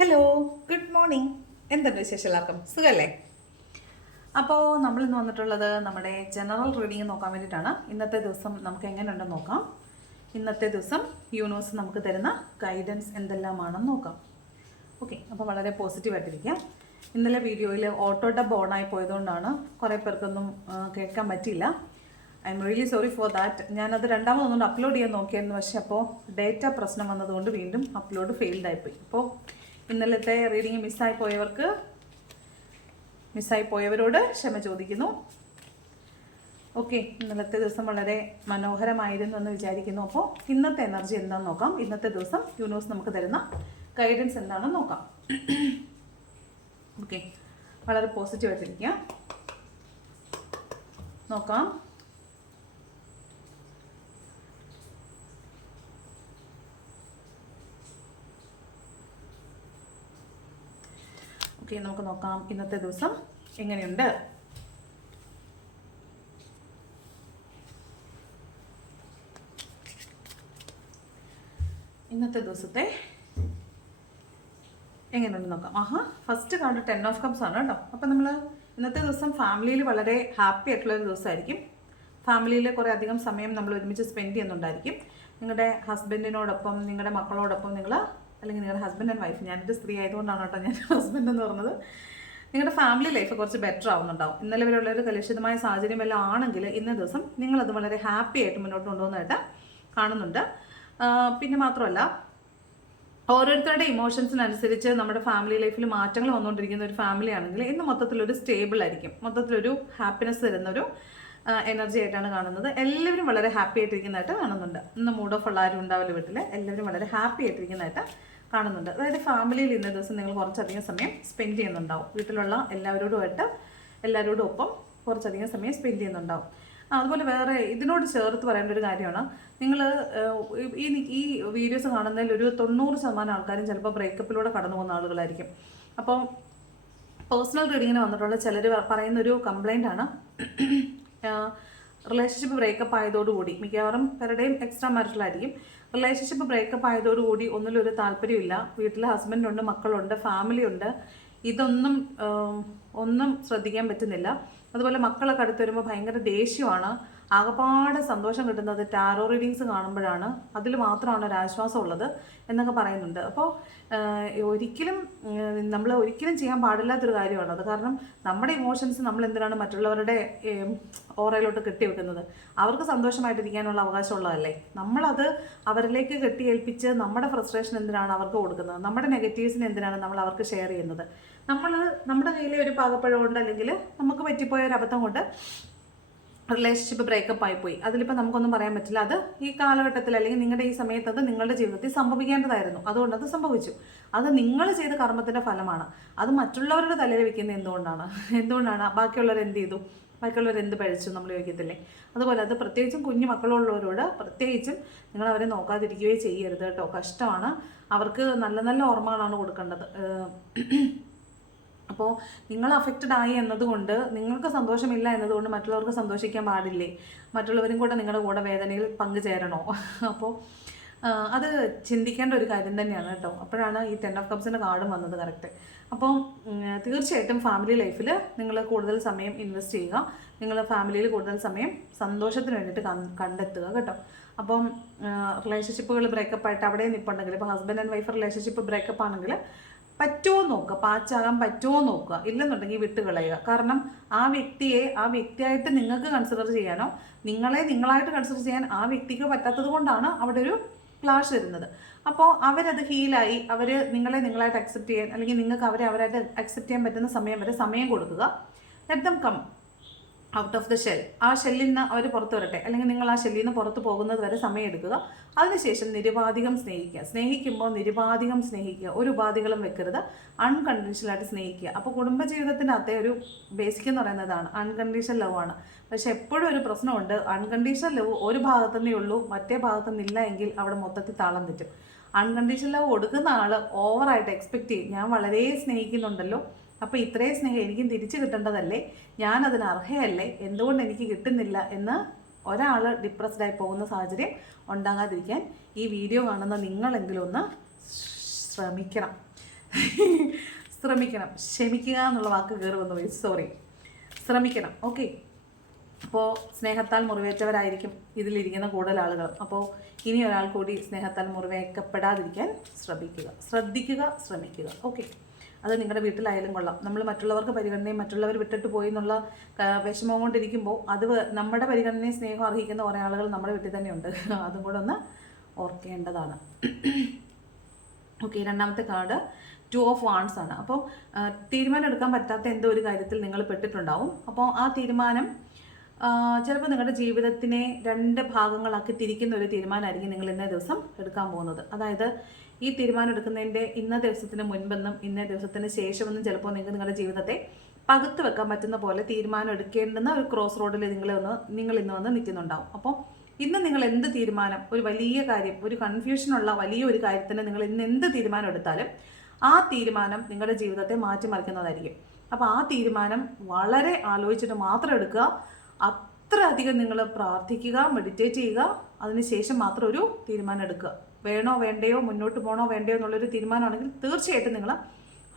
Hello, good morning. എന്തുണ്ട് വിശേഷം? എല്ലാവർക്കും സുഖമല്ലേ? അപ്പോൾ നമ്മളിന്ന് വന്നിട്ടുള്ളത് നമ്മുടെ ജനറൽ റീഡിങ് നോക്കാൻ വേണ്ടിയിട്ടാണ്. ഇന്നത്തെ ദിവസം നമുക്ക് എങ്ങനെയുണ്ടെന്ന് നോക്കാം. ഇന്നത്തെ ദിവസം യൂണിവേഴ്സ് നമുക്ക് തരുന്ന ഗൈഡൻസ് എന്തെല്ലാമാണെന്ന് നോക്കാം. ഓക്കെ, അപ്പോൾ വളരെ പോസിറ്റീവായിട്ടിരിക്കാം. ഇന്നലെ വീഡിയോയിൽ ഓട്ടോ ഡബ് ഓണായി പോയതുകൊണ്ടാണ് കുറേ പേർക്കൊന്നും കേൾക്കാൻ പറ്റിയില്ല. I am really sorry for that. ഞാനത് രണ്ടാമതൊന്നും അപ്ലോഡ് ചെയ്യാൻ നോക്കിയായിരുന്നു, പക്ഷേ അപ്പോൾ ഡേറ്റ പ്രശ്നം വന്നതുകൊണ്ട് വീണ്ടും അപ്ലോഡ് ഫെയിൽഡ് ആയിപ്പോയി. അപ്പോൾ ഇന്നലത്തെ റീഡിങ് മിസ്സായി പോയവരോട് ക്ഷമ ചോദിക്കുന്നു. ഓക്കെ, ഇന്നലത്തെ ദിവസം വളരെ മനോഹരമായിരുന്നു എന്ന് വിചാരിക്കുന്നു. അപ്പോൾ ഇന്നത്തെ എനർജി എന്താണെന്ന് നോക്കാം. ഇന്നത്തെ ദിവസം യൂണിവേഴ്സ് നമുക്ക് തരുന്ന ഗൈഡൻസ് എന്താണെന്ന് നോക്കാം. ഓക്കെ, വളരെ പോസിറ്റീവായിട്ടിരിക്കുക. നോക്കാം. ഓക്കെ, നമുക്ക് നോക്കാം ഇന്നത്തെ ദിവസം എങ്ങനെയുണ്ട്. ഇന്നത്തെ ദിവസത്തെ എങ്ങനെയുണ്ട് നോക്കാം. ഫസ്റ്റ് കാർഡ് 10 ഓഫ് കപ്സ് ആണ് കേട്ടോ. അപ്പം നമ്മൾ ഇന്നത്തെ ദിവസം ഫാമിലിയിൽ വളരെ ഹാപ്പി ആയിട്ടുള്ളൊരു ദിവസമായിരിക്കും. ഫാമിലിയിൽ കുറേ അധികം സമയം നമ്മൾ ഒരുമിച്ച് സ്പെൻഡ് ചെയ്യുന്നുണ്ടായിരിക്കും. നിങ്ങളുടെ ഹസ്ബൻഡിനോടൊപ്പം, നിങ്ങളുടെ മക്കളോടൊപ്പം അല്ലെങ്കിൽ നിങ്ങളുടെ ഹസ്ബൻഡ് ആൻഡ് വൈഫ്, ഞാനൊരു സ്ത്രീ ആയതുകൊണ്ടാണ് കേട്ടോ ഞാൻ ഹസ്ബൻഡ് എന്ന് പറഞ്ഞത്. നിങ്ങളുടെ ഫാമിലി ലൈഫ് കുറച്ച് ബെറ്റർ ആവുന്നുണ്ടാവും. ഇന്നലെ വരെയുള്ള ഒരു കലുഷിതമായ സാഹചര്യം എല്ലാം ആണെങ്കിൽ ഇന്ന ദിവസം നിങ്ങളത് വളരെ ഹാപ്പി ആയിട്ട് മുന്നോട്ട് കൊണ്ടുപോകുന്നതായിട്ട് കാണുന്നുണ്ട്. പിന്നെ മാത്രമല്ല, ഓരോരുത്തരുടെ ഇമോഷൻസിനനുസരിച്ച് നമ്മുടെ ഫാമിലി ലൈഫിൽ മാറ്റങ്ങൾ വന്നുകൊണ്ടിരിക്കുന്ന ഒരു ഫാമിലി ആണെങ്കിൽ ഇന്ന് മൊത്തത്തിലൊരു സ്റ്റേബിൾ ആയിരിക്കും. മൊത്തത്തിലൊരു ഹാപ്പിനെസ് തരുന്നൊരു എനർജി ആയിട്ടാണ് കാണുന്നത്. എല്ലാവരും വളരെ ഹാപ്പി ആയിട്ടിരിക്കുന്നതായിട്ട് കാണുന്നുണ്ട്. ഇന്ന് മൂഡ് ഓഫ് ഉള്ള ആരും ഉണ്ടാവില്ല വീട്ടിൽ. എല്ലാവരും വളരെ ഹാപ്പി ആയിട്ടിരിക്കുന്നതായിട്ട് കാണുന്നുണ്ട്. അതായത് ഫാമിലിയിൽ ഇന്ന ദിവസം നിങ്ങൾ കുറച്ചധികം സമയം സ്പെൻഡ് ചെയ്യുന്നുണ്ടാവും. വീട്ടിലുള്ള എല്ലാവരോടും ഒപ്പം കുറച്ചധികം സമയം സ്പെൻഡ് ചെയ്യുന്നുണ്ടാവും. അതുപോലെ വേറെ ഇതിനോട് ചേർത്ത് പറയേണ്ട ഒരു കാര്യമാണ്, നിങ്ങൾ ഈ വീഡിയോസ് കാണുന്നതിൽ ഒരു 90% ആൾക്കാരും ചിലപ്പോൾ ബ്രേക്കപ്പിലൂടെ കടന്നു പോകുന്ന ആളുകളായിരിക്കും. അപ്പോൾ പേഴ്സണൽ റീഡിങ്ങിന് വന്നിട്ടുള്ള ചിലർ പറയുന്നൊരു കംപ്ലൈൻ്റ് ആണ്, റിലേഷൻഷിപ്പ് ബ്രേക്കപ്പ് ആയതോടുകൂടി, മിക്കവാറും പലരുടെയും എക്സ്ട്രാ മാരിറ്റലായിരിക്കും, റിലേഷൻഷിപ്പ് ബ്രേക്കപ്പ് ആയതോടുകൂടി ഒന്നിലൊരു താല്പര്യമില്ല, വീട്ടിൽ ഹസ്ബൻഡുണ്ട്, മക്കളുണ്ട്, ഫാമിലി ഉണ്ട്, ഒന്നും ശ്രദ്ധിക്കാൻ പറ്റുന്നില്ല. അതുപോലെ മക്കളൊക്കെ അടുത്ത് വരുമ്പോൾ ഭയങ്കര ദേഷ്യമാണ്. ആകപ്പാടെ സന്തോഷം കിട്ടുന്നത് ടാരോ റീഡിങ്സ് കാണുമ്പോഴാണ്. അതിൽ മാത്രമാണ് ഒരു ആശ്വാസം ഉള്ളത് എന്നൊക്കെ പറയുന്നുണ്ട്. അപ്പോൾ നമ്മൾ ഒരിക്കലും ചെയ്യാൻ പാടില്ലാത്തൊരു കാര്യമാണത്. കാരണം നമ്മുടെ ഇമോഷൻസ് നമ്മൾ എന്തിനാണ് മറ്റുള്ളവരുടെ ഓറയിലോട്ട് കെട്ടിവെക്കുന്നത്? അവർക്ക് സന്തോഷമായിട്ടിരിക്കാനുള്ള അവകാശമുള്ളതല്ലേ. നമ്മളത് അവരിലേക്ക് കെട്ടിയേൽപ്പിച്ച് നമ്മുടെ ഫ്രസ്ട്രേഷൻ എന്തിനാണ് അവർക്ക് കൊടുക്കുന്നത്? നമ്മുടെ നെഗറ്റീവ്സിന് എന്തിനാണ് നമ്മൾ അവർക്ക് ഷെയർ ചെയ്യുന്നത്? നമ്മുടെ കയ്യിലെ ഒരു പാകപ്പഴം കൊണ്ട്, അല്ലെങ്കിൽ നമുക്ക് പറ്റിപ്പോയ ഒരു അബദ്ധം കൊണ്ട് റിലേഷൻഷിപ്പ് ബ്രേക്കപ്പ് ആയിപ്പോയി. അതിലിപ്പോൾ നമുക്കൊന്നും പറയാൻ പറ്റില്ല. അത് ഈ കാലഘട്ടത്തിൽ അല്ലെങ്കിൽ നിങ്ങളുടെ ഈ സമയത്ത് അത് നിങ്ങളുടെ ജീവിതത്തിൽ സംഭവിക്കേണ്ടതായിരുന്നു. അതുകൊണ്ട് അത് സംഭവിച്ചു. അത് നിങ്ങൾ ചെയ്ത കർമ്മത്തിൻ്റെ ഫലമാണ്. അത് മറ്റുള്ളവരുടെ തലയിൽ വെക്കുന്നത് എന്തുകൊണ്ടാണ് ബാക്കിയുള്ളവർ എന്ത് ചെയ്തു, ബാക്കിയുള്ളവർ എന്ത് പഴിച്ചു നമ്മൾ ചോദിക്കത്തില്ലേ? അതുപോലെ അത് പ്രത്യേകിച്ചും കുഞ്ഞു മക്കളുള്ളവരോട് പ്രത്യേകിച്ചും നിങ്ങൾ അവരെ നോക്കാതിരിക്കുകയോ ചെയ്യരുത് കേട്ടോ. കഷ്ടമാണ്. അവർക്ക് നല്ല നല്ല ഓർമ്മകളാണ് കൊടുക്കേണ്ടത്. അപ്പോൾ നിങ്ങൾ അഫക്റ്റഡ് ആയി എന്നതുകൊണ്ട്, നിങ്ങൾക്ക് സന്തോഷമില്ല എന്നതുകൊണ്ട് മറ്റുള്ളവർക്ക് സന്തോഷിക്കാൻ പാടില്ലേ? മറ്റുള്ളവരും കൂടെ നിങ്ങളുടെ കൂടെ വേദനയിൽ പങ്കുചേരണോ? അപ്പോൾ അത് ചിന്തിക്കേണ്ട ഒരു കാര്യം തന്നെയാണ് കേട്ടോ. അപ്പോഴാണ് ഈ 10 ഓഫ് കപ്സിൻ്റെ കാർഡും വന്നത് കറക്റ്റ്. അപ്പോൾ തീർച്ചയായിട്ടും ഫാമിലി ലൈഫിൽ നിങ്ങൾ കൂടുതൽ സമയം ഇൻവെസ്റ്റ് ചെയ്യുക. നിങ്ങൾ ഫാമിലിയിൽ കൂടുതൽ സമയം സന്തോഷത്തിന് വേണ്ടിയിട്ട് കണ്ടെത്തുക കേട്ടോ. അപ്പം റിലേഷൻഷിപ്പുകൾ ബ്രേക്കപ്പ് ആയിട്ട് അവിടെ നിൽപ്പുണ്ടെങ്കിൽ, ഇപ്പോൾ husband and wife relationship breakup ആണെങ്കിൽ പറ്റുമോ നോക്കുക, പാച്ചാകാൻ പറ്റുമോ നോക്കുക. ഇല്ലെന്നുണ്ടെങ്കിൽ വിട്ടുകളയുക. കാരണം ആ വ്യക്തിയായിട്ട് നിങ്ങൾക്ക് കൺസിഡർ ചെയ്യാനോ നിങ്ങളായിട്ട് കൺസിഡർ ചെയ്യാൻ ആ വ്യക്തിക്ക് പറ്റാത്തത് കൊണ്ടാണ് അവിടെ ഒരു ക്ലാഷ് വരുന്നത്. അപ്പോൾ അവരത് ഹീലായി, നിങ്ങളായിട്ട് അക്സെപ്റ്റ് ചെയ്യാൻ, അല്ലെങ്കിൽ നിങ്ങൾക്ക് അവരായിട്ട് അക്സെപ്റ്റ് ചെയ്യാൻ പറ്റുന്ന സമയം വരെ സമയം കൊടുക്കുക. Let them come out of the shell. ആ ഷെല്ലിൽ നിന്ന് അവർ പുറത്ത് വരട്ടെ, അല്ലെങ്കിൽ നിങ്ങൾ ആ ഷെല്ലിൽ നിന്ന് പുറത്ത് പോകുന്നത് വരെ സമയം എടുക്കുക. അതിനുശേഷം നിരുപാധികം സ്നേഹിക്കുമ്പോൾ നിരുപാധികം സ്നേഹിക്കുക. ഒരു ഉപാധികളും വെക്കരുത്. അൺകണ്ടീഷണലായിട്ട് സ്നേഹിക്കുക. അപ്പോൾ കുടുംബജീവിതത്തിൻ്റെ അകത്തെ ഒരു ബേസിക് എന്ന് പറയുന്നതാണ് അൺകണ്ടീഷണൽ ലവ് ആണ്. പക്ഷെ എപ്പോഴും ഒരു പ്രശ്നമുണ്ട്, അൺകണ്ടീഷണൽ ലവ് ഒരു ഭാഗത്തുനിന്നേ ഉള്ളൂ, മറ്റേ ഭാഗത്തുനിന്നില്ല എങ്കിൽ അവിടെ മൊത്തത്തിൽ താളം തെറ്റും. അൺകണ്ടീഷണൽ ലവ് കൊടുക്കുന്ന ആൾ ഓവറായിട്ട് എക്സ്പെക്റ്റ് ചെയ്യും, ഞാൻ വളരെ സ്നേഹിക്കുന്നുണ്ടല്ലോ, അപ്പോൾ ഇത്രയും സ്നേഹം എനിക്കും തിരിച്ചു കിട്ടേണ്ടതല്ലേ, ഞാനതിന് അർഹയല്ലേ, എന്തുകൊണ്ട് എനിക്ക് കിട്ടുന്നില്ല എന്ന് ഒരാൾ ഡിപ്രസ്ഡായി പോകുന്ന സാഹചര്യം ഉണ്ടാകാതിരിക്കാൻ ഈ വീഡിയോ കാണുന്ന നിങ്ങളെങ്കിലും ഒന്ന് ശ്രമിക്കണം. ശ്രമിക്കണം. ക്ഷമിക്കുക എന്നുള്ള വാക്ക് കയറി വന്നു പോയി, സോറി. ശ്രമിക്കണം. ഓക്കെ. അപ്പോൾ സ്നേഹത്താൽ മുറിവേറ്റവരായിരിക്കും ഇതിലിരിക്കുന്ന കൂടുതൽ ആളുകൾ. അപ്പോൾ ഇനി ഒരാൾ കൂടി സ്നേഹത്താൽ മുറിവേക്കപ്പെടാതിരിക്കാൻ ശ്രമിക്കുക. ഓക്കെ. അത് നിങ്ങളുടെ വീട്ടിലായാലും കൊള്ളാം. നമ്മൾ മറ്റുള്ളവർക്ക് പരിഗണനയും മറ്റുള്ളവർ വിട്ടിട്ട് പോയി എന്നുള്ള വിഷമം കൊണ്ടിരിക്കുമ്പോൾ അത് നമ്മുടെ പരിഗണനയും സ്നേഹം അർഹിക്കുന്ന കുറേ ആളുകൾ നമ്മുടെ വീട്ടിൽ തന്നെയുണ്ട്. അതും കൂടെ ഒന്ന് ഓർക്കേണ്ടതാണ്. ഓക്കെ. രണ്ടാമത്തെ കാർഡ് 2 ഓഫ് വാൺസ് ആണ്. അപ്പോൾ തീരുമാനം എടുക്കാൻ പറ്റാത്ത എന്തോ ഒരു കാര്യത്തിൽ നിങ്ങൾ പെട്ടിട്ടുണ്ടാവും. അപ്പോൾ ആ തീരുമാനം ചിലപ്പോൾ നിങ്ങളുടെ ജീവിതത്തിനെ 2 ഭാഗങ്ങളാക്കി തിരിക്കുന്ന ഒരു തീരുമാനമായിരിക്കും നിങ്ങൾ ഇന്നേ ദിവസം എടുക്കാൻ പോകുന്നത്. അതായത് ഈ തീരുമാനം എടുക്കുന്നതിൻ്റെ ഇന്ന ദിവസത്തിന് മുൻപെന്നും ഇന്ന ദിവസത്തിന് ശേഷമെന്നും ചിലപ്പോൾ നിങ്ങൾക്ക് നിങ്ങളുടെ ജീവിതത്തെ പകുത്ത് വെക്കാൻ പറ്റുന്ന പോലെ തീരുമാനം എടുക്കേണ്ടുന്ന ഒരു ക്രോസ് റോഡിൽ നിങ്ങൾ ഇന്ന് വന്ന് നിൽക്കുന്നുണ്ടാവും. അപ്പോൾ ഇന്ന് നിങ്ങൾ എന്ത് തീരുമാനം, ഒരു വലിയ കാര്യം, ഒരു കൺഫ്യൂഷനുള്ള വലിയൊരു കാര്യത്തിന് നിങ്ങൾ ഇന്ന് എന്ത് തീരുമാനം എടുത്താലും ആ തീരുമാനം നിങ്ങളുടെ ജീവിതത്തെ മാറ്റിമറിക്കുന്നതായിരിക്കും. അപ്പോൾ ആ തീരുമാനം വളരെ ആലോചിച്ചിട്ട് മാത്രം എടുക്കുക. അത്ര അധികം നിങ്ങൾ പ്രാർത്ഥിക്കുക, മെഡിറ്റേറ്റ് ചെയ്യുക. അതിനുശേഷം മാത്രം ഒരു തീരുമാനം എടുക്കുക. വേണോ വേണ്ടയോ, മുന്നോട്ട് പോകണോ വേണ്ടയോ എന്നുള്ളൊരു തീരുമാനമാണെങ്കിൽ തീർച്ചയായിട്ടും നിങ്ങൾ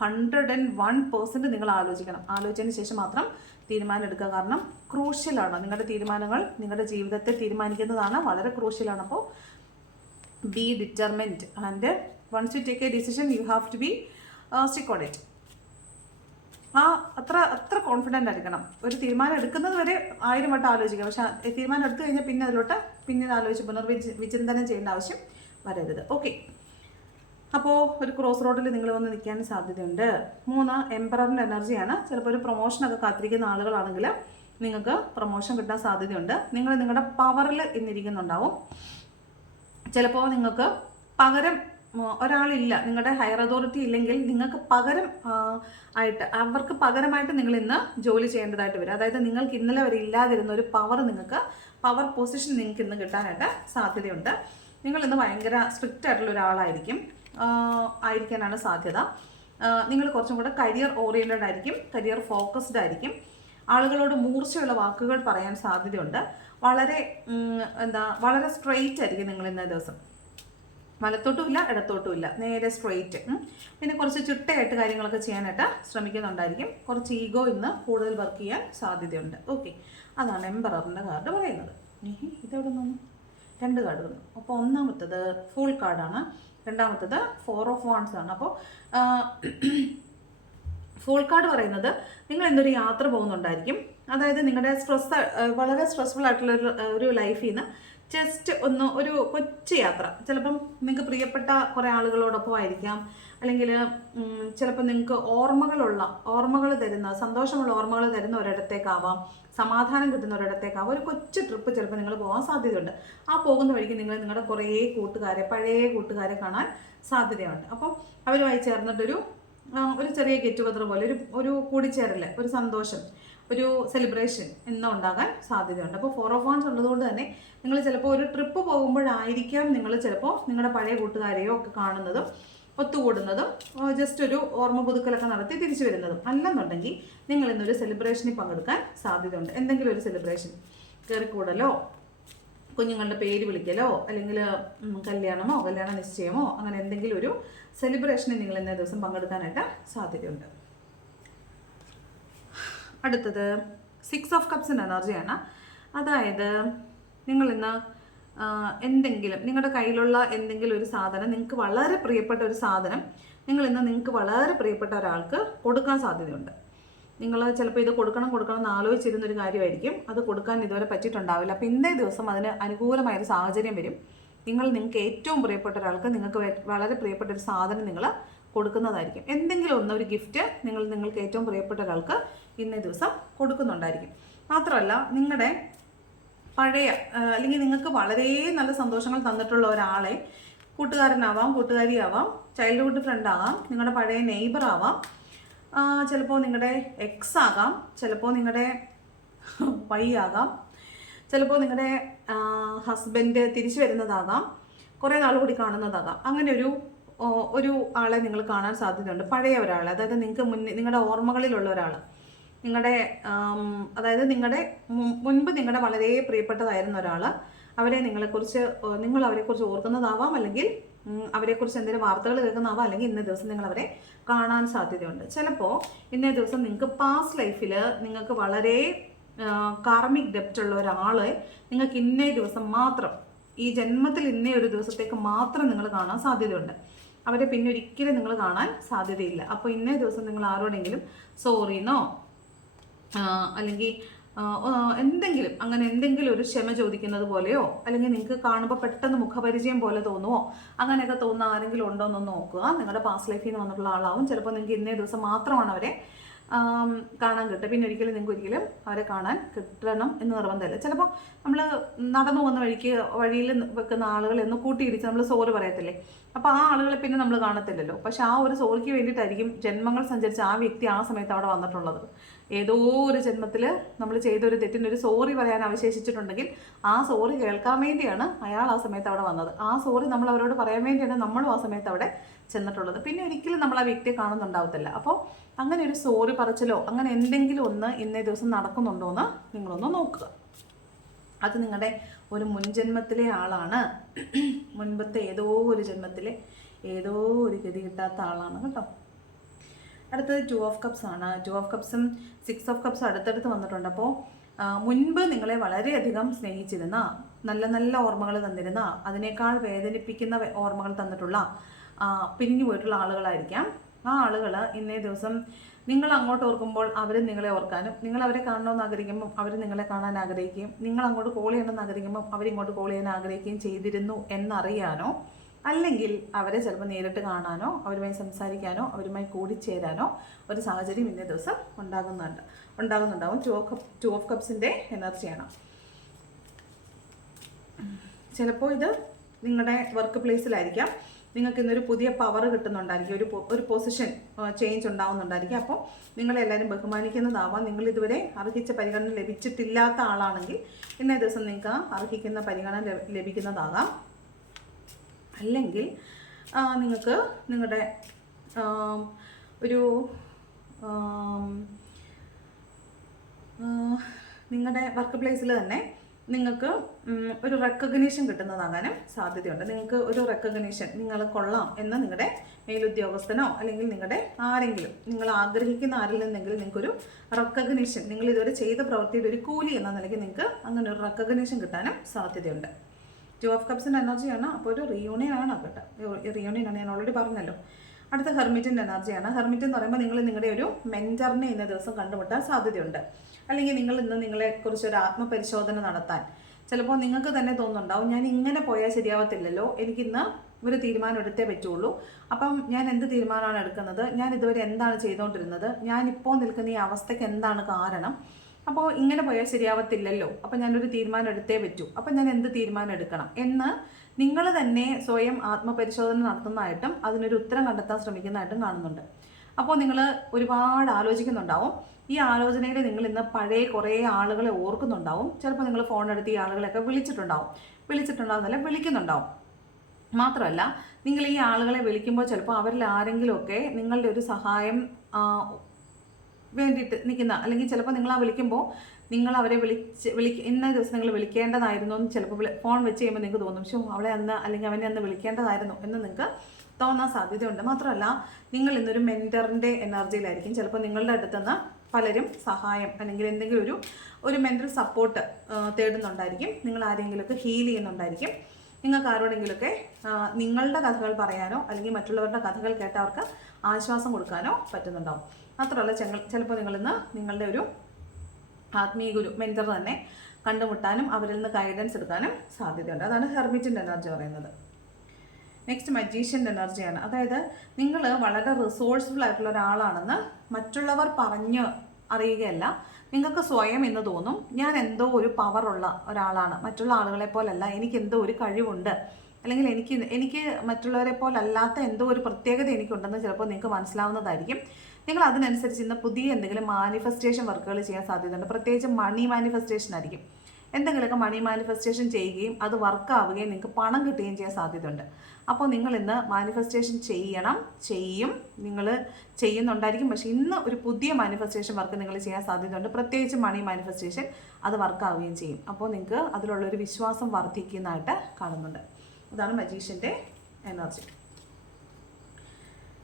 101% നിങ്ങൾ ആലോചിക്കണം. ആലോചിച്ചതിന് ശേഷം മാത്രം തീരുമാനം എടുക്കുക. കാരണം ക്രൂഷ്യലാണ്. നിങ്ങളുടെ തീരുമാനങ്ങൾ നിങ്ങളുടെ ജീവിതത്തെ തീരുമാനിക്കുന്നതാണ്. വളരെ ക്രൂഷ്യലാണ്. അപ്പോൾ be determined and once you take a decision you have to be stick on it. അത്ര കോൺഫിഡൻ്റ് ആയിരിക്കണം. ഒരു തീരുമാനം എടുക്കുന്നത് വരെ 1000 വട്ടം ആലോചിക്കുക. പക്ഷേ തീരുമാനം എടുത്തു കഴിഞ്ഞാൽ പിന്നെ അതിലോട്ട് പിന്നീട് ആലോചിച്ച് വിചിന്തനം ചെയ്യേണ്ട ആവശ്യം വരരുത്. ഓക്കെ. അപ്പോൾ ഒരു ക്രോസ് റോഡിൽ നിങ്ങൾ വന്ന് നിൽക്കാൻ സാധ്യതയുണ്ട്. 3 എംപററിൻ്റെ എനർജിയാണ്. ചിലപ്പോൾ ഒരു പ്രൊമോഷനൊക്കെ കാത്തിരിക്കുന്ന ആളുകളാണെങ്കിൽ നിങ്ങൾക്ക് പ്രൊമോഷൻ കിട്ടാൻ സാധ്യതയുണ്ട്. നിങ്ങൾ നിങ്ങളുടെ പവറിൽ ഇന്നിരിക്കുന്നുണ്ടാവും. ചിലപ്പോൾ നിങ്ങൾക്ക് പകരം ഒരാളില്ല, നിങ്ങളുടെ ഹയർ അതോറിറ്റി ഇല്ലെങ്കിൽ നിങ്ങൾക്ക് പകരം ആയിട്ട് അവർക്ക് പകരമായിട്ട് നിങ്ങൾ ഇന്ന് ജോലി ചെയ്യേണ്ടതായിട്ട് വരും. അതായത് നിങ്ങൾക്ക് ഇന്നലെ വരെ ഇല്ലാതിരുന്ന ഒരു പവർ പൊസിഷൻ നിങ്ങൾക്ക് ഇന്ന് കിട്ടാനായിട്ട് സാധ്യതയുണ്ട്. നിങ്ങൾ ഇന്ന് ഭയങ്കര സ്ട്രിക്റ്റ് ആയിട്ടുള്ള ഒരാളായിരിക്കും, ആയിരിക്കാനാണ് സാധ്യത. നിങ്ങൾ കുറച്ചും കൂടെ കരിയർ ഓറിയൻറ്റഡ് ആയിരിക്കും, കരിയർ ഫോക്കസ്ഡ് ആയിരിക്കും. ആളുകളോട് മൂർച്ചയുള്ള വാക്കുകൾ പറയാൻ സാധ്യതയുണ്ട്. വളരെ സ്ട്രെയിറ്റ് ആയിരിക്കും നിങ്ങൾ ഇന്നേ ദിവസം. വലത്തോട്ടുമില്ല ഇടത്തോട്ടുമില്ല, നേരെ സ്ട്രെയിറ്റ്. പിന്നെ കുറച്ച് ചിട്ടയായിട്ട് കാര്യങ്ങളൊക്കെ ചെയ്യാനായിട്ട് ശ്രമിക്കുന്നുണ്ടായിരിക്കും. കുറച്ച് ഈഗോ ഇന്ന് കൂടുതൽ വർക്ക് ചെയ്യാൻ സാധ്യതയുണ്ട്. ഓക്കെ. അതാണ് എംപററിൻ്റെ കാർഡ് പറയുന്നത്. ഇതെവിടെ നിന്നു 2 കാർഡ് വന്നു. അപ്പോൾ ഒന്നാമത്തത് ഫുൾ കാർഡാണ്, രണ്ടാമത്തത് 4 ഓഫ് വാൺസ് ആണ്. അപ്പോൾ ഫുൾ കാർഡ് പറയുന്നത് നിങ്ങൾ എന്തൊരു യാത്ര പോകുന്നുണ്ടായിരിക്കും. അതായത് നിങ്ങളുടെ വളരെ സ്ട്രെസ്ഫുൾ ആയിട്ടുള്ള ഒരു ലൈഫിൽ നിന്ന് ജസ്റ്റ് ഒരു കൊച്ചു യാത്ര. ചിലപ്പം നിങ്ങൾക്ക് പ്രിയപ്പെട്ട കുറേ ആളുകളോടൊപ്പം ആയിരിക്കാം, അല്ലെങ്കിൽ ചിലപ്പോൾ നിങ്ങൾക്ക് ഓർമ്മകൾ തരുന്ന, സന്തോഷമുള്ള ഓർമ്മകൾ തരുന്ന ഒരിടത്തേക്കാവാം, സമാധാനം കിട്ടുന്ന ഒരിടത്തേക്കാവാം. ഒരു കൊച്ചു ട്രിപ്പ് ചിലപ്പോൾ നിങ്ങൾ പോകാൻ സാധ്യതയുണ്ട്. ആ പോകുന്ന വഴിക്ക് നിങ്ങൾ നിങ്ങളുടെ കുറേ പഴയ കൂട്ടുകാരെ കാണാൻ സാധ്യതയുണ്ട്. അപ്പം അവരുമായി ചേർന്നിട്ടൊരു ചെറിയ ഗെറ്റ് ടുഗദർ പോലെ ഒരു കൂടിച്ചേരൽ, ഒരു സന്തോഷം, ഒരു സെലിബ്രേഷൻ എന്നും ഉണ്ടാകാൻ സാധ്യതയുണ്ട്. അപ്പോൾ 4 ഓഫ് വാൺസ് ഉള്ളതുകൊണ്ട് തന്നെ നിങ്ങൾ ചിലപ്പോൾ ഒരു ട്രിപ്പ് പോകുമ്പോഴായിരിക്കാം നിങ്ങൾ ചിലപ്പോൾ നിങ്ങളുടെ പഴയ കൂട്ടുകാരെയോ ഒക്കെ കാണുന്നതും ഒത്തുകൂടുന്നതും ജസ്റ്റ് ഒരു ഓർമ്മ പുതുക്കലൊക്കെ നടത്തി തിരിച്ചു വരുന്നതും. അല്ലെന്നുണ്ടെങ്കിൽ നിങ്ങൾ ഇന്നൊരു സെലിബ്രേഷനിൽ പങ്കെടുക്കാൻ സാധ്യതയുണ്ട്. എന്തെങ്കിലും ഒരു സെലിബ്രേഷൻ, കയറിക്കൂടലോ, കുഞ്ഞുങ്ങളുടെ പേര് വിളിക്കലോ, അല്ലെങ്കിൽ കല്യാണ നിശ്ചയമോ, അങ്ങനെ എന്തെങ്കിലും ഒരു സെലിബ്രേഷനിൽ നിങ്ങൾ ഇന്നേ ദിവസം പങ്കെടുക്കാനായിട്ട് സാധ്യതയുണ്ട്. അടുത്തത് 6 ഓഫ് കപ്സിൻ്റെ എനർജിയാണ്. അതായത് നിങ്ങൾ ഇന്ന് എന്തെങ്കിലും നിങ്ങളുടെ കയ്യിലുള്ള എന്തെങ്കിലും ഒരു സാധനം, നിങ്ങൾക്ക് വളരെ പ്രിയപ്പെട്ട ഒരു സാധനം നിങ്ങൾ ഇന്ന് നിങ്ങൾക്ക് വളരെ പ്രിയപ്പെട്ട ഒരാൾക്ക് കൊടുക്കാൻ സാധ്യതയുണ്ട്. നിങ്ങൾ ചിലപ്പോൾ ഇത് കൊടുക്കണം എന്ന് ആലോചിച്ചിരുന്നൊരു കാര്യമായിരിക്കും. അത് കൊടുക്കാൻ ഇതുവരെ പറ്റിയിട്ടുണ്ടാവില്ല. അപ്പോൾ ഇന്നേ ദിവസം അതിന് അനുകൂലമായൊരു സാഹചര്യം വരും. നിങ്ങൾക്ക് ഏറ്റവും പ്രിയപ്പെട്ട ഒരാൾക്ക് നിങ്ങൾക്ക് വളരെ പ്രിയപ്പെട്ട ഒരു സാധനം നിങ്ങൾ കൊടുക്കുന്നതായിരിക്കും. എന്തെങ്കിലും ഒരു ഗിഫ്റ്റ് നിങ്ങൾക്ക് ഏറ്റവും പ്രിയപ്പെട്ട ഒരാൾക്ക് ഇന്നേ ദിവസം കൊടുക്കുന്നുണ്ടായിരിക്കും. മാത്രമല്ല നിങ്ങളുടെ പഴയ അല്ലെങ്കിൽ നിങ്ങൾക്ക് വളരെ നല്ല സന്തോഷങ്ങൾ തന്നിട്ടുള്ള ഒരാളെ, കൂട്ടുകാരനാവാം, കൂട്ടുകാരിയാവാം, ചൈൽഡ്ഹുഡ് ഫ്രണ്ട് ആവാം, നിങ്ങളുടെ പഴയ നെയ്ബർ ആവാം, ചിലപ്പോൾ നിങ്ങളുടെ എക്സ് ആകാം, ചിലപ്പോൾ നിങ്ങളുടെ വൈ ആകാം, ചിലപ്പോൾ നിങ്ങളുടെ ഹസ്ബൻഡ് തിരിച്ചു വരുന്നതാകാം, കുറേ നാൾ കൂടി കാണുന്നതാകാം. അങ്ങനെ ഒരു ആളെ നിങ്ങൾ കാണാൻ സാധ്യതയുണ്ട്. പഴയ ഒരാൾ, അതായത് നിങ്ങൾക്ക് നിങ്ങളുടെ ഓർമ്മകളിലുള്ള ഒരാൾ, നിങ്ങളുടെ മുൻപ് നിങ്ങളുടെ വളരെ പ്രിയപ്പെട്ടതായിരുന്ന ഒരാൾ, നിങ്ങൾ അവരെക്കുറിച്ച് ഓർക്കുന്നതാവാം, അല്ലെങ്കിൽ അവരെക്കുറിച്ച് എന്തെങ്കിലും വാർത്തകൾ കേൾക്കുന്നതാവാം, അല്ലെങ്കിൽ ഇന്നേ ദിവസം നിങ്ങൾ അവരെ കാണാൻ സാധ്യതയുണ്ട്. ചിലപ്പോൾ ഇന്നേ ദിവസം നിങ്ങൾക്ക് പാസ്റ്റ് ലൈഫിൽ നിങ്ങൾക്ക് വളരെ കാർമിക് ഡെപ്റ്റ് ഉള്ള ഒരാളെ നിങ്ങൾക്ക് ഇന്നേ ദിവസം മാത്രം, ഈ ജന്മത്തിൽ ഇന്നേ ഒരു ദിവസത്തേക്ക് മാത്രം നിങ്ങൾ കാണാൻ സാധ്യതയുണ്ട്. അവരെ പിന്നെ ഒരിക്കലും നിങ്ങൾ കാണാൻ സാധ്യതയില്ല. അപ്പോൾ ഇന്നേ ദിവസം നിങ്ങൾ ആരോടെങ്കിലും സോറിന്നോ അല്ലെങ്കിൽ എന്തെങ്കിലും ഒരു ക്ഷമ ചോദിക്കുന്നത് പോലെയോ, അല്ലെങ്കിൽ നിങ്ങൾക്ക് കാണുമ്പോൾ പെട്ടെന്ന് മുഖപരിചയം പോലെ തോന്നുമോ, അങ്ങനെയൊക്കെ തോന്നുന്ന ആരെങ്കിലും ഉണ്ടോ എന്നൊന്ന് നോക്കുക. നിങ്ങളുടെ പാസ്റ്റ് ലൈഫിൽ നിന്ന് വന്നിട്ടുള്ള ആളാവും. ചിലപ്പോൾ നിങ്ങൾക്ക് ഇന്നേ ദിവസം മാത്രമാണ് അവരെ കാണാൻ കിട്ടുക. പിന്നെ ഒരിക്കലും നിങ്ങൾക്ക് ഒരിക്കലും അവരെ കാണാൻ കിട്ടണം എന്ന് നിർബന്ധമില്ല. ചിലപ്പോൾ നമ്മൾ നടന്നു പോകുന്ന വഴിയിൽ വെക്കുന്ന ആളുകൾ എന്ന് കൂട്ടിയിടിച്ച് നമ്മൾ സോറി പറയത്തില്ലേ, അപ്പോൾ ആ ആളുകളെ പിന്നെ നമ്മൾ കാണത്തില്ലല്ലോ. പക്ഷെ ആ ഒരു സോറിക്ക് വേണ്ടിയിട്ടായിരിക്കും ജന്മങ്ങൾ സഞ്ചരിച്ച ആ വ്യക്തി ആ സമയത്ത് അവിടെ വന്നിട്ടുള്ളത്. ഏതോ ഒരു ജന്മത്തിൽ നമ്മൾ ചെയ്തൊരു തെറ്റിന് ഒരു സോറി പറയാൻ അവശേഷിച്ചിട്ടുണ്ടെങ്കിൽ ആ സോറി കേൾക്കാൻ വേണ്ടിയാണ് അയാൾ ആ സമയത്ത് അവിടെ വന്നത്. ആ സോറി നമ്മൾ അവരോട് പറയാൻ വേണ്ടിയാണ് നമ്മളും ആ സമയത്ത് അവിടെ ചെന്നിട്ടുള്ളത്. പിന്നെ ഒരിക്കലും നമ്മൾ ആ വ്യക്തിയെ കാണുന്നുണ്ടാവത്തില്ല. അപ്പോൾ അങ്ങനെ ഒരു സോറി പറച്ചിലോ അങ്ങനെ എന്തെങ്കിലും ഒന്ന് ഇന്നേ ദിവസം നടക്കുന്നുണ്ടോ എന്ന് നിങ്ങളൊന്ന് നോക്കുക. അത് നിങ്ങളുടെ ഒരു മുൻജന്മത്തിലെ ആളാണ്, മുൻപത്തെ ഏതോ ഒരു ജന്മത്തിലെ ഏതോ ഒരു ഗതി കിട്ടാത്ത ആളാണ് കേട്ടോ. അടുത്തത് 2 ഓഫ് കപ്സ് ആണ്. 2 ഓഫ് കപ്സും 6 ഓഫ് കപ്സും അടുത്തടുത്ത് വന്നിട്ടുണ്ട്. അപ്പോൾ മുൻപ് നിങ്ങളെ വളരെയധികം സ്നേഹിച്ചിരുന്ന, നല്ല നല്ല ഓർമ്മകൾ തന്നിരുന്ന, അതിനേക്കാൾ വേദനിപ്പിക്കുന്ന ഓർമ്മകൾ തന്നിട്ടുള്ള പിരിഞ്ഞു പോയിട്ടുള്ള ആളുകളായിരിക്കാം. ആ ആളുകൾ ഇന്നേ ദിവസം നിങ്ങൾ അങ്ങോട്ട് ഓർക്കുമ്പോൾ അവർ നിങ്ങളെ ഓർക്കാനും, നിങ്ങൾ അവരെ കാണണമെന്ന് ആഗ്രഹിക്കുമ്പോൾ അവർ നിങ്ങളെ കാണാൻ ആഗ്രഹിക്കുകയും, നിങ്ങൾ അങ്ങോട്ട് കോൾ ചെയ്യണമെന്ന് ആഗ്രഹിക്കുമ്പോൾ അവരിങ്ങോട്ട് കോൾ ചെയ്യാൻ ആഗ്രഹിക്കുകയും ചെയ്തിരുന്നു എന്നറിയാനോ, അല്ലെങ്കിൽ അവരെ ചിലപ്പോൾ നേരിട്ട് കാണാനോ അവരുമായി സംസാരിക്കാനോ അവരുമായി കൂടിച്ചേരാനോ ഒരു സാഹചര്യം ഇന്നേ ദിവസം ഉണ്ടാകുന്നുണ്ടാവും. 2 ഓഫ് കപ്സിൻ്റെ എനർജിയാണ്. ചിലപ്പോൾ ഇത് നിങ്ങളുടെ വർക്ക് പ്ലേസിലായിരിക്കാം. നിങ്ങൾക്ക് ഇന്നൊരു പുതിയ പവർ കിട്ടുന്നുണ്ടായിരിക്കും, ഒരു പൊസിഷൻ ചേഞ്ച് ഉണ്ടാവുന്നുണ്ടായിരിക്കും. അപ്പോൾ നിങ്ങളെല്ലാവരും ബഹുമാനിക്കുന്നതാവാം. നിങ്ങൾ ഇതുവരെ അർഹിച്ച പരിഗണന ലഭിച്ചിട്ടില്ലാത്ത ആളാണെങ്കിൽ ഇന്നേ ദിവസം നിങ്ങൾക്ക് അർഹിക്കുന്ന പരിഗണന ലഭിക്കുന്നതാകാം. അല്ലെങ്കിൽ നിങ്ങൾക്ക് നിങ്ങളുടെ നിങ്ങളുടെ വർക്ക് പ്ലേസിൽ തന്നെ നിങ്ങൾക്ക് ഒരു റെക്കഗ്നീഷൻ കിട്ടുന്നതാകാനും സാധ്യതയുണ്ട്. നിങ്ങൾക്ക് ഒരു റെക്കഗ്നീഷൻ, നിങ്ങൾ കൊള്ളാം എന്ന് നിങ്ങളുടെ മേലുദ്യോഗസ്ഥനോ അല്ലെങ്കിൽ നിങ്ങളുടെ ആരെങ്കിലും, നിങ്ങൾ ആഗ്രഹിക്കുന്ന ആരിൽ നിന്നെങ്കിലും നിങ്ങൾക്കൊരു റെക്കഗ്നീഷൻ, നിങ്ങൾ ഇതുവരെ ചെയ്ത പ്രവൃത്തിയുടെ ഒരു കൂലി എന്ന നിലയ്ക്ക് നിങ്ങൾക്ക് അങ്ങനെ ഒരു റെക്കഗ്നീഷൻ കിട്ടാനും സാധ്യതയുണ്ട്. 2 ഓഫ് കപ്സിൻ്റെ എനർജിയാണ്. അപ്പോൾ ഒരു റിയൂണിയൻ ആണ് കേട്ടോ. റിയൂണിയനാണ്, ഞാൻ ഓൾറെഡി പറഞ്ഞല്ലോ. അടുത്ത ഹെർമിറ്റിൻ്റെ എനർജിയാണ്. ഹെർമിറ്റ് എന്ന് പറയുമ്പോൾ നിങ്ങൾ നിങ്ങളുടെ ഒരു മെൻറ്ററിനെ ഇന്ന ദിവസം കണ്ടുമുട്ടാൻ സാധ്യതയുണ്ട്. അല്ലെങ്കിൽ നിങ്ങൾ ഇന്ന് നിങ്ങളെക്കുറിച്ച് ഒരു ആത്മപരിശോധന നടത്താൻ ചിലപ്പോൾ നിങ്ങൾക്ക് തന്നെ തോന്നുന്നുണ്ടാവും, ഞാൻ ഇങ്ങനെ പോയാൽ ശരിയാവത്തില്ലല്ലോ, എനിക്കിന്ന് ഒരു തീരുമാനം എടുത്തേ പറ്റുള്ളൂ. അപ്പം ഞാൻ എന്ത് തീരുമാനമാണ് എടുക്കുന്നത്, ഞാൻ ഇതുവരെ എന്താണ് ചെയ്തുകൊണ്ടിരുന്നത്, ഞാനിപ്പോൾ നിൽക്കുന്ന ഈ അവസ്ഥയ്ക്ക് എന്താണ് കാരണം, അപ്പോൾ ഇങ്ങനെ പോയാൽ ശരിയാവത്തില്ലല്ലോ, അപ്പോൾ ഞാനൊരു തീരുമാനം എടുത്തേ പറ്റൂ, അപ്പോൾ ഞാൻ എന്ത് തീരുമാനം എടുക്കണം എന്ന് നിങ്ങൾ തന്നെ സ്വയം ആത്മപരിശോധന നടത്തുന്നതായിട്ടും അതിനൊരു ഉത്തരം കണ്ടെത്താൻ ശ്രമിക്കുന്നതായിട്ടും കാണുന്നുണ്ട്. അപ്പോൾ നിങ്ങൾ ഒരുപാട് ആലോചിക്കുന്നുണ്ടാവും. ഈ ആലോചനയിൽ നിങ്ങൾ ഇന്ന് പഴയ കുറേ ആളുകളെ ഓർക്കുന്നുണ്ടാവും. ചിലപ്പോൾ നിങ്ങൾ ഫോണെടുത്ത് ഈ ആളുകളെയൊക്കെ വിളിച്ചിട്ടുണ്ടാവുന്നല്ല, വിളിക്കുന്നുണ്ടാവും. മാത്രമല്ല, നിങ്ങൾ ഈ ആളുകളെ വിളിക്കുമ്പോൾ ചിലപ്പോൾ അവരിൽ ആരെങ്കിലുമൊക്കെ നിങ്ങളുടെ ഒരു സഹായം വേണ്ടിയിട്ട് നിൽക്കുന്ന, അല്ലെങ്കിൽ ചിലപ്പോൾ നിങ്ങൾ ആ വിളിക്കുമ്പോൾ നിങ്ങൾ അവരെ ഇന്ന ദിവസം നിങ്ങൾ വിളിക്കേണ്ടതായിരുന്നു എന്ന് ചിലപ്പോൾ ഫോൺ വെച്ച് കഴിയുമ്പോൾ നിങ്ങൾക്ക് തോന്നും, പക്ഷേ അവളെ അന്ന് അല്ലെങ്കിൽ അവനെ അന്ന് വിളിക്കേണ്ടതായിരുന്നു എന്ന് നിങ്ങൾക്ക് തോന്നാൻ സാധ്യതയുണ്ട്. മാത്രമല്ല, നിങ്ങൾ ഇന്നൊരു മെൻറ്ററിൻ്റെ എനർജിയിലായിരിക്കും. ചിലപ്പോൾ നിങ്ങളുടെ അടുത്തുനിന്ന് പലരും സഹായം അല്ലെങ്കിൽ എന്തെങ്കിലും ഒരു മെൻ്റൽ സപ്പോർട്ട് തേടുന്നുണ്ടായിരിക്കും. നിങ്ങൾ ആരെങ്കിലുമൊക്കെ ഹീൽ ചെയ്യുന്നുണ്ടായിരിക്കും. നിങ്ങൾക്ക് ആരോടെങ്കിലുമൊക്കെ നിങ്ങളുടെ കഥകൾ പറയാനോ അല്ലെങ്കിൽ മറ്റുള്ളവരുടെ കഥകൾ കേട്ട് അവർക്ക് ആശ്വാസം കൊടുക്കാനോ പറ്റുന്നുണ്ടാവും. മാത്രമല്ല, ചിലപ്പോൾ നിങ്ങളിന്ന് നിങ്ങളുടെ ഒരു ആത്മീയ ഗുരു, മെൻറ്റർ തന്നെ കണ്ടുമുട്ടാനും അവരിൽ നിന്ന് ഗൈഡൻസ് എടുക്കാനും സാധ്യതയുണ്ട്. അതാണ് ഹെർമിറ്റിൻ്റെ എനർജി പറയുന്നത്. നെക്സ്റ്റ് മജീഷ്യൻ്റെ എനർജിയാണ്. അതായത് നിങ്ങൾ വളരെ റിസോഴ്സ്ഫുൾ ആയിട്ടുള്ള ഒരാളാണെന്ന് മറ്റുള്ളവർ പറഞ്ഞ് അറിയുകയല്ല, നിങ്ങൾക്ക് സ്വയം എന്ന് തോന്നും, ഞാൻ എന്തോ ഒരു പവറുള്ള ഒരാളാണ്, മറ്റുള്ള ആളുകളെ പോലല്ല, എനിക്ക് എന്തോ ഒരു കഴിവുണ്ട്, അല്ലെങ്കിൽ എനിക്ക് മറ്റുള്ളവരെ പോലല്ലാത്ത എന്തോ ഒരു പ്രത്യേകത എനിക്കുണ്ടെന്ന് ചിലപ്പോൾ നിങ്ങൾക്ക് മനസ്സിലാവുന്നതായിരിക്കും. നിങ്ങൾ അതിനനുസരിച്ച് ഇന്ന് പുതിയ എന്തെങ്കിലും മാനിഫെസ്റ്റേഷൻ വർക്കുകൾ ചെയ്യാൻ സാധ്യതയുണ്ട്. പ്രത്യേകിച്ച് മണി മാനിഫെസ്റ്റേഷൻ ആയിരിക്കും. എന്തെങ്കിലുമൊക്കെ മണി മാനിഫെസ്റ്റേഷൻ ചെയ്യുകയും അത് വർക്കാവുകയും നിങ്ങൾക്ക് പണം കിട്ടുകയും ചെയ്യാൻ സാധ്യതയുണ്ട്. അപ്പോൾ നിങ്ങൾ ഇന്ന് മാനിഫെസ്റ്റേഷൻ ചെയ്യും, നിങ്ങൾ ചെയ്യുന്നുണ്ടായിരിക്കും. പക്ഷേ ഇന്ന് ഒരു പുതിയ മാനിഫെസ്റ്റേഷൻ വർക്ക് നിങ്ങൾ ചെയ്യാൻ സാധ്യതയുണ്ട്. പ്രത്യേകിച്ച് മണി മാനിഫെസ്റ്റേഷൻ അത് വർക്കാവുകയും ചെയ്യും. അപ്പോൾ നിങ്ങൾക്ക് അതിലുള്ളൊരു വിശ്വാസം വർദ്ധിക്കുന്നതായിട്ട് കാണുന്നുണ്ട്. അതാണ് മജീഷ്യൻ്റെ energy.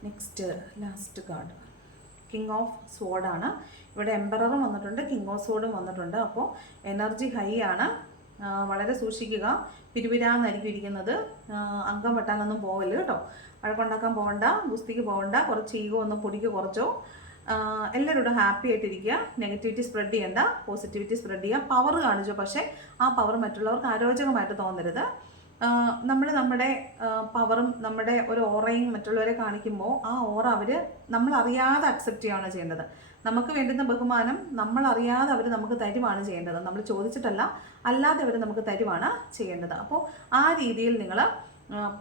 Next last card king of സ്വോർഡാണ്. ഇവിടെ എംപററും വന്നിട്ടുണ്ട്, കിങ് ഓഫ് സ്വോർഡും വന്നിട്ടുണ്ട്. അപ്പോൾ എനർജി ഹൈ ആണ്, വളരെ സൂക്ഷിക്കുക. പിരിവിരാന്നായിരിക്കും ഇരിക്കുന്നത്. അംഗം വെട്ടാനൊന്നും പോവല്ല കേട്ടോ. വഴക്കുണ്ടാക്കാൻ പോകണ്ട, ഗുസ്തിക്ക് പോകണ്ട. കുറച്ച് ഈഗോ ഒന്ന് പൊടിക്ക് കുറച്ചോ. എല്ലാവരോടും ഹാപ്പി ആയിട്ടിരിക്കുക. നെഗറ്റിവിറ്റി സ്പ്രെഡ് ചെയ്യേണ്ട, പോസിറ്റിവിറ്റി സ്പ്രെഡ് ചെയ്യുക. പവർ കാണിച്ചോ, പക്ഷേ ആ പവർ മറ്റുള്ളവർക്ക് അരോചകമായിട്ട് തോന്നരുത്. നമ്മുടെ പവറും നമ്മുടെ ഒരു ഓറയും മറ്റുള്ളവരെ കാണിക്കുമ്പോൾ ആ ഓറ നമ്മൾ അറിയാതെ അക്സെപ്റ്റ് ചെയ്യുകയാണ് ചെയ്യേണ്ടത്. നമുക്ക് വേണ്ടുന്ന ബഹുമാനം നമ്മൾ അറിയാതെ അവർ നമുക്ക് തരുവാണ് ചെയ്യേണ്ടത്. നമ്മൾ ചോദിച്ചിട്ടല്ല, അല്ലാതെ അവർ നമുക്ക് തരുവാണ് ചെയ്യേണ്ടത്. അപ്പോൾ ആ രീതിയിൽ നിങ്ങൾ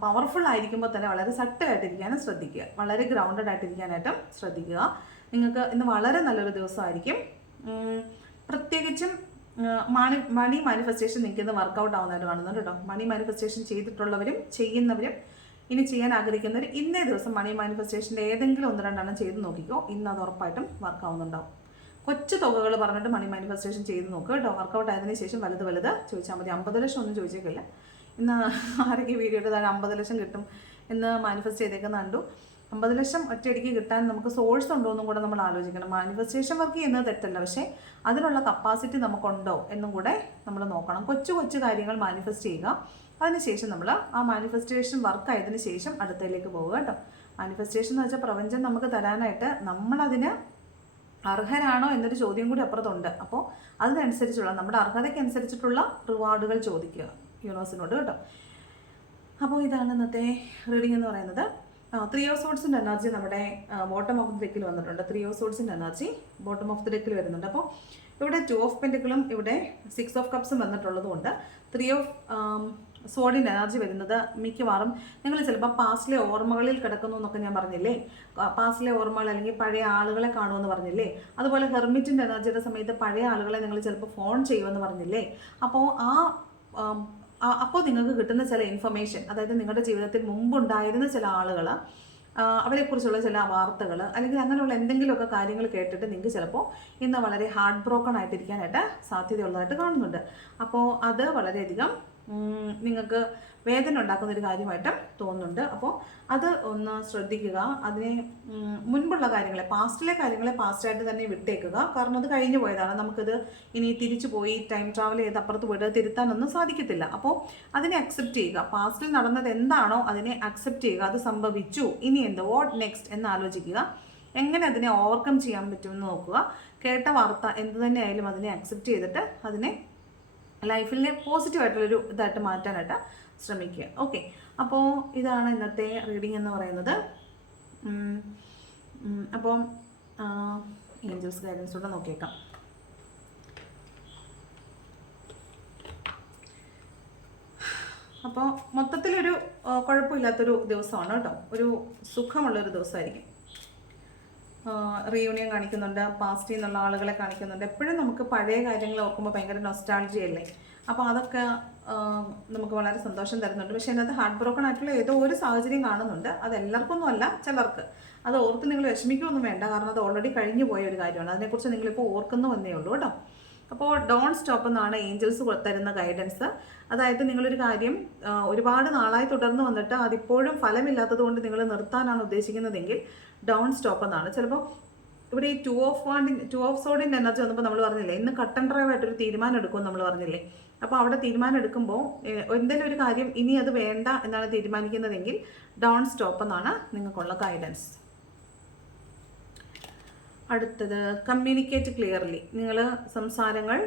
പവർഫുൾ ആയിരിക്കുമ്പോൾ തന്നെ വളരെ സട്ടിലായിട്ടിരിക്കാനും ശ്രദ്ധിക്കുക, വളരെ ഗ്രൗണ്ടഡ് ആയിട്ടിരിക്കാനായിട്ടും ശ്രദ്ധിക്കുക. നിങ്ങൾക്ക് ഇന്ന് വളരെ നല്ലൊരു ദിവസമായിരിക്കും. പ്രത്യേകിച്ചും മണി മാനിഫെസ്റ്റേഷൻ നിങ്ങൾക്ക് ഇന്ന് വർക്കൗട്ട് ആവുന്നതായിട്ട് കാണുന്നുണ്ട് കേട്ടോ. മണി മാനിഫെസ്റ്റേഷൻ ചെയ്തിട്ടുള്ളവരും ചെയ്യുന്നവരും ഇനി ചെയ്യാൻ ആഗ്രഹിക്കുന്നവർ ഇന്നേ ദിവസം മണി മാനിഫെസ്റ്റേഷൻ്റെ ഏതെങ്കിലും 1-2 ചെയ്ത് നോക്കിക്കോ. ഇന്ന് അത് ഉറപ്പായിട്ടും വർക്കാവുന്നുണ്ടാവും. കൊച്ചു തുകകൾ പറഞ്ഞിട്ട് മണി മാനിഫെസ്റ്റേഷൻ ചെയ്ത് നോക്കുക കേട്ടോ. വർക്കൗട്ട് ആയതിനു ശേഷം വലുത് ചോദിച്ചാൽ മതി. 50 ലക്ഷം ഒന്നും ചോദിച്ചേക്കില്ല. ഇന്ന് ആരൊക്കെ വീഡിയോയുടെ താഴെ 50 ലക്ഷം കിട്ടും എന്ന് മാനിഫെസ്റ്റ് ചെയ്തേക്കുന്ന കണ്ടു. 50 ലക്ഷം ഒറ്റയടിക്ക് കിട്ടാൻ നമുക്ക് സോഴ്സ് ഉണ്ടോ എന്നും കൂടെ നമ്മൾ ആലോചിക്കണം. മാനിഫെസ്റ്റേഷൻ വർക്ക് ചെയ്യുന്നത് തെറ്റല്ല, പക്ഷേ അതിനുള്ള കപ്പാസിറ്റി നമുക്കുണ്ടോ എന്നും കൂടെ നമ്മൾ നോക്കണം. കൊച്ചു കാര്യങ്ങൾ മാനിഫെസ്റ്റ് ചെയ്യുക. അതിനുശേഷം നമ്മൾ ആ മാനിഫെസ്റ്റേഷൻ വർക്ക് ആയതിനു ശേഷം അടുത്തതിലേക്ക് പോവുക കേട്ടോ. മാനിഫെസ്റ്റേഷൻ എന്ന് വെച്ചാൽ പ്രപഞ്ചം നമുക്ക് തരാനായിട്ട് നമ്മളതിന് അർഹരാണോ എന്നൊരു ചോദ്യം കൂടി അപ്പുറത്തുണ്ട്. അപ്പോൾ അതിനനുസരിച്ചുള്ള നമ്മുടെ അർഹതയ്ക്ക് അനുസരിച്ചിട്ടുള്ള റിവാർഡുകൾ ചോദിക്കുക യൂണിവേഴ്സിനോട് കേട്ടോ. അപ്പോൾ ഇതാണ് ഇന്നത്തെ റീഡിംഗ് എന്ന് പറയുന്നത്. 3 ഓഫ് സോർഡ്സിൻ്റെ എനർജി നമ്മുടെ ബോട്ടം ഓഫ് ദി ഡെക്കിൽ വന്നിട്ടുണ്ട്. 3 ഓഫ് സോർഡ്സിൻ്റെ എനർജി ബോട്ടം ഓഫ് ദി ഡെക്കിൽ വരുന്നുണ്ട്. അപ്പോൾ ഇവിടെ 2 ഓഫ് പെൻറ്റിക്കിളും ഇവിടെ 6 ഓഫ് കപ്സും വന്നിട്ടുള്ളതുകൊണ്ട് 3 ഓഫ് സോഡിൻ്റെ എനർജി വരുന്നത് മിക്കവാറും നിങ്ങൾ ചിലപ്പോൾ പാസ്റ്റിലെ ഓർമ്മകളിൽ കിടക്കുന്നു എന്നൊക്കെ ഞാൻ പറഞ്ഞില്ലേ. പാസ്റ്റിലെ ഓർമ്മകൾ അല്ലെങ്കിൽ പഴയ ആളുകളെ കാണുമെന്ന് പറഞ്ഞില്ലേ. അതുപോലെ ഹെർമിറ്റിൻ്റെ എനർജിയുടെ സമയത്ത് പഴയ ആളുകളെ നിങ്ങൾ ചിലപ്പോൾ ഫോൺ ചെയ്യുമെന്ന് പറഞ്ഞില്ലേ. അപ്പോൾ നിങ്ങൾക്ക് കിട്ടുന്ന ചില ഇൻഫർമേഷൻ, അതായത് നിങ്ങളുടെ ജീവിതത്തിൽ മുമ്പുണ്ടായിരുന്ന ചില ആളുകൾ, അവരെക്കുറിച്ചുള്ള ചില വാർത്തകൾ അല്ലെങ്കിൽ അങ്ങനെയുള്ള എന്തെങ്കിലുമൊക്കെ കാര്യങ്ങൾ കേട്ടിട്ട് നിങ്ങൾക്ക് ചിലപ്പോൾ ഇന്ന് വളരെ ഹാർട്ട് ബ്രോക്കൺ ആയിട്ടിരിക്കാനായിട്ട് സാധ്യതയുള്ളതായിട്ട് കാണുന്നുണ്ട്. അപ്പോൾ അത് വളരെയധികം നിങ്ങൾക്ക് വേദന ഉണ്ടാക്കുന്നൊരു കാര്യമായിട്ട് തോന്നുന്നുണ്ട്. അപ്പോൾ അത് ഒന്ന് ശ്രദ്ധിക്കുക. അതിനെ മുൻപുള്ള കാര്യങ്ങളെ, പാസ്റ്റിലെ കാര്യങ്ങളെ പാസ്റ്റായിട്ട് തന്നെ വിട്ടേക്കുക. കാരണം അത് കഴിഞ്ഞു പോയതാണ്. നമുക്കത് ഇനി തിരിച്ചു പോയി ടൈം ട്രാവൽ ചെയ്ത് അപ്പുറത്ത് പോയിട്ട് തിരുത്താനൊന്നും സാധിക്കത്തില്ല. അപ്പോൾ അതിനെ അക്സെപ്റ്റ് ചെയ്യുക. പാസ്റ്റിൽ നടന്നത് എന്താണോ അതിനെ അക്സെപ്റ്റ് ചെയ്യുക. അത് സംഭവിച്ചു, ഇനി എന്ത്, വാട്ട് നെക്സ്റ്റ് എന്ന് ആലോചിക്കുക. എങ്ങനെ അതിനെ ഓവർകം ചെയ്യാൻ പറ്റുമെന്ന് നോക്കുക. കേട്ട വാർത്ത എന്ത് തന്നെ ആയാലും അതിനെ അക്സെപ്റ്റ് ചെയ്തിട്ട് അതിനെ ലൈഫിലെ പോസിറ്റീവായിട്ടുള്ളൊരു ഇതായിട്ട് മാറ്റാനായിട്ട് ശ്രമിക്കുക. ഓക്കെ, അപ്പോൾ ഇതാണ് ഇന്നത്തെ റീഡിംഗ് എന്ന് പറയുന്നത്. അപ്പം ഏഞ്ചൽസ് ഗൈഡൻസോടെ നോക്കിയേക്കാം. അപ്പോൾ മൊത്തത്തിലൊരു കുഴപ്പമില്ലാത്തൊരു ദിവസമാണ് കേട്ടോ. ഒരു സുഖമുള്ളൊരു ദിവസമായിരിക്കും. റീയൂണിയൻ കാണിക്കുന്നുണ്ട്, പാസ്റ്റിൽ നിന്നുള്ള ആളുകളെ കാണിക്കുന്നുണ്ട്. എപ്പോഴും നമുക്ക് പഴയ കാര്യങ്ങൾ ഓർക്കുമ്പോൾ ഭയങ്കര നൊസ്റ്റാൾജി അല്ലേ. അപ്പോൾ അതൊക്കെ നമുക്ക് വളരെ സന്തോഷം തരുന്നുണ്ട്. പക്ഷേ അതിനകത്ത് ഹാർട്ട് ബ്രോക്കൺ ആയിട്ടുള്ള ഏതോ ഒരു സാഹചര്യം കാണുന്നുണ്ട്. അത് എല്ലാവർക്കൊന്നും അല്ല, ചിലർക്ക്. അത് ഓർത്ത് നിങ്ങൾ വിഷമിക്കുകയൊന്നും വേണ്ട, കാരണം അത് ഓൾറെഡി കഴിഞ്ഞു പോയ ഒരു കാര്യമാണ്. അതിനെക്കുറിച്ച് നിങ്ങളിപ്പോൾ ഓർക്കുന്നു വന്നേ ഉള്ളൂ കേട്ടോ. അപ്പോൾ ഡോൺ സ്റ്റോപ്പ് എന്നാണ് ഏഞ്ചൽസ് തരുന്ന ഗൈഡൻസ്. അതായത് നിങ്ങളൊരു കാര്യം ഒരുപാട് നാളായി തുടർന്ന് വന്നിട്ട് അതിപ്പോഴും ഫലമില്ലാത്തത് കൊണ്ട് നിങ്ങൾ നിർത്താനാണ് ഉദ്ദേശിക്കുന്നതെങ്കിൽ ഡോൺ സ്റ്റോപ്പ് എന്നാണ്. ചിലപ്പോൾ ഇവിടെ ഈ 2 ഓഫ് സോഡിൻ്റെ എനർജി വന്നപ്പോൾ നമ്മൾ പറഞ്ഞില്ലേ, ഇന്ന് കട്ടൻ ഡ്രൈവ് ആയിട്ടൊരു തീരുമാനം എടുക്കുമെന്ന് നമ്മൾ പറഞ്ഞില്ലേ. അപ്പോൾ അവിടെ തീരുമാനം എടുക്കുമ്പോൾ എന്തെങ്കിലും ഒരു കാര്യം ഇനി അത് വേണ്ട എന്നാണ് തീരുമാനിക്കുന്നതെങ്കിൽ ഡോൺ സ്റ്റോപ്പ് എന്നാണ് നിങ്ങൾക്കുള്ള ഗൈഡൻസ്. അടുത്തത് കമ്മ്യൂണിക്കേറ്റ് ക്ലിയർലി. നിങ്ങൾ സംസാരങ്ങൾ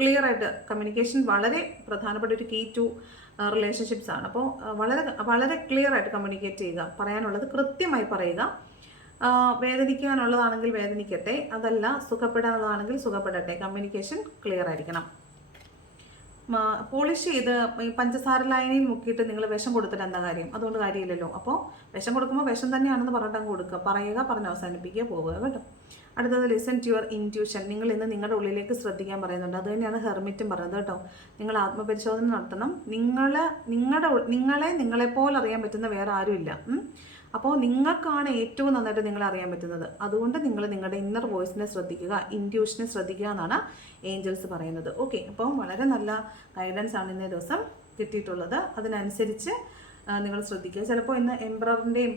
ക്ലിയർ ആയിട്ട്, കമ്മ്യൂണിക്കേഷൻ വളരെ പ്രധാനപ്പെട്ട ഒരു കീ ടു റിലേഷൻഷിപ്സ് ആണ്. അപ്പോൾ വളരെ ക്ലിയർ ആയിട്ട് കമ്മ്യൂണിക്കേറ്റ് ചെയ്യുക. പറയാനുള്ളത് കൃത്യമായി പറയുക. വേദനിക്കാനുള്ളതാണെങ്കിൽ വേദനിക്കട്ടെ, അതല്ല സുഖപ്പെടാനുള്ളതാണെങ്കിൽ സുഖപ്പെടട്ടെ. കമ്മ്യൂണിക്കേഷൻ ക്ലിയർ ആയിരിക്കണം. പോളിഷ് ചെയ്ത് ഈ പഞ്ചസാര ലൈനിൽ മുക്കിയിട്ട് നിങ്ങൾ വിഷം കൊടുത്തിട്ട് എന്താ കാര്യം? അതുകൊണ്ട് കാര്യമില്ലല്ലോ. അപ്പോൾ വിഷം കൊടുക്കുമ്പോൾ വിഷം തന്നെയാണെന്ന് പറഞ്ഞിട്ട് അങ്ങ് കൊടുക്കുക. പറഞ്ഞ് അവസാനിപ്പിക്കുക, പോവുക കേട്ടോ. അടുത്തത് ലിസൺ ടു യുവർ ഇൻറ്റ്യൂഷൻ. നിങ്ങൾ ഇന്ന് നിങ്ങളുടെ ഉള്ളിലേക്ക് ശ്രദ്ധിക്കാൻ പറയുന്നുണ്ട്. അത് തന്നെയാണ് ഹെർമിറ്റും പറയുന്നത് കേട്ടോ. നിങ്ങൾ ആത്മപരിശോധന നടത്തണം. നിങ്ങളെപ്പോലെ അറിയാൻ പറ്റുന്ന വേറെ ആരുമില്ല. അപ്പോൾ നിങ്ങൾക്കാണ് ഏറ്റവും നന്നായിട്ട് നിങ്ങളെ അറിയാൻ പറ്റുന്നത്. അതുകൊണ്ട് നിങ്ങൾ നിങ്ങളുടെ ഇന്നർ വോയിസിനെ ശ്രദ്ധിക്കുക, ഇൻറ്റ്യൂഷനെ ശ്രദ്ധിക്കുക എന്നാണ് ഏഞ്ചൽസ് പറയുന്നത്. ഓക്കെ, അപ്പോൾ വളരെ നല്ല ഗൈഡൻസ് ആണ് ഇന്നേ ദിവസം കിട്ടിയിട്ടുള്ളത്. അതിനനുസരിച്ച് നിങ്ങൾ ശ്രദ്ധിക്കുക. ചിലപ്പോൾ ഇന്ന് എംപററിൻ്റെയും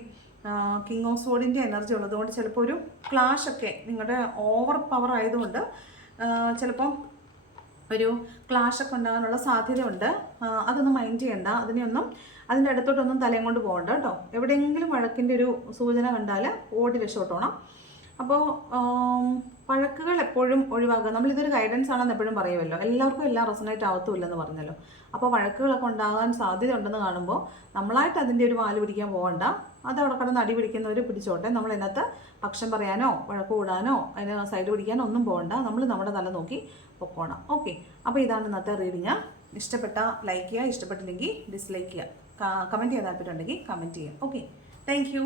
കിങ് ഓഫ് സോഡിൻ്റെ എനർജി ഉള്ളതുകൊണ്ട് ചിലപ്പോൾ ഒരു ക്ലാഷൊക്കെ നിങ്ങളുടെ ഓവർ പവർ ആയതുകൊണ്ട് ചിലപ്പം ഒരു ക്ലാഷൊക്കെ ഉണ്ടാകാനുള്ള സാധ്യതയുണ്ട്. അതൊന്നും മൈൻഡ് ചെയ്യണ്ട. അതിൻ്റെ അടുത്തോട്ടൊന്നും തലയും കൊണ്ട് പോകണ്ട കേട്ടോ. എവിടെയെങ്കിലും വഴക്കിൻ്റെ ഒരു സൂചന കണ്ടാൽ ഓടി രക്ഷപ്പെട്ടോണം. അപ്പോൾ വഴക്കുകൾ എപ്പോഴും ഒഴിവാക്കുക. നമ്മളിതൊരു ഗൈഡൻസ് ആണെന്ന് എപ്പോഴും പറയുമല്ലോ. എല്ലാവർക്കും എല്ലാം റെസൊണേറ്റ് ആവത്തുമില്ലെന്ന് പറഞ്ഞല്ലോ. അപ്പോൾ വഴക്കുകളൊക്കെ ഉണ്ടാകാൻ സാധ്യത ഉണ്ടെന്ന് കാണുമ്പോൾ നമ്മളായിട്ട് അതിൻ്റെ ഒരു വാല് പിടിക്കാൻ പോകണ്ട. അത് അവിടെ കിടന്ന് അടി പിടിക്കുന്നവർ പിടിച്ചോട്ടെ. നമ്മൾ അതിനകത്ത് പക്ഷം പറയാനോ വഴക്ക് കൂടാനോ അതിന് സൈഡ് പിടിക്കാനോ ഒന്നും പോകണ്ട. നമ്മൾ നമ്മുടെ തല നോക്കി പൊക്കോണം. ഓക്കെ, അപ്പോൾ ഇതാണ് ഇന്നത്തെ റീഡിങ്. ഇഷ്ടപ്പെട്ട ലൈക്ക് ചെയ്യുക, ഇഷ്ടപ്പെട്ടില്ലെങ്കിൽ ഡിസ്ലൈക്ക് ചെയ്യുക. കമൻറ്റ് ചെയ്യാൻ താല്പര്യമുണ്ടെങ്കിൽ കമൻറ്റ് ചെയ്യുക. Okay, thank you.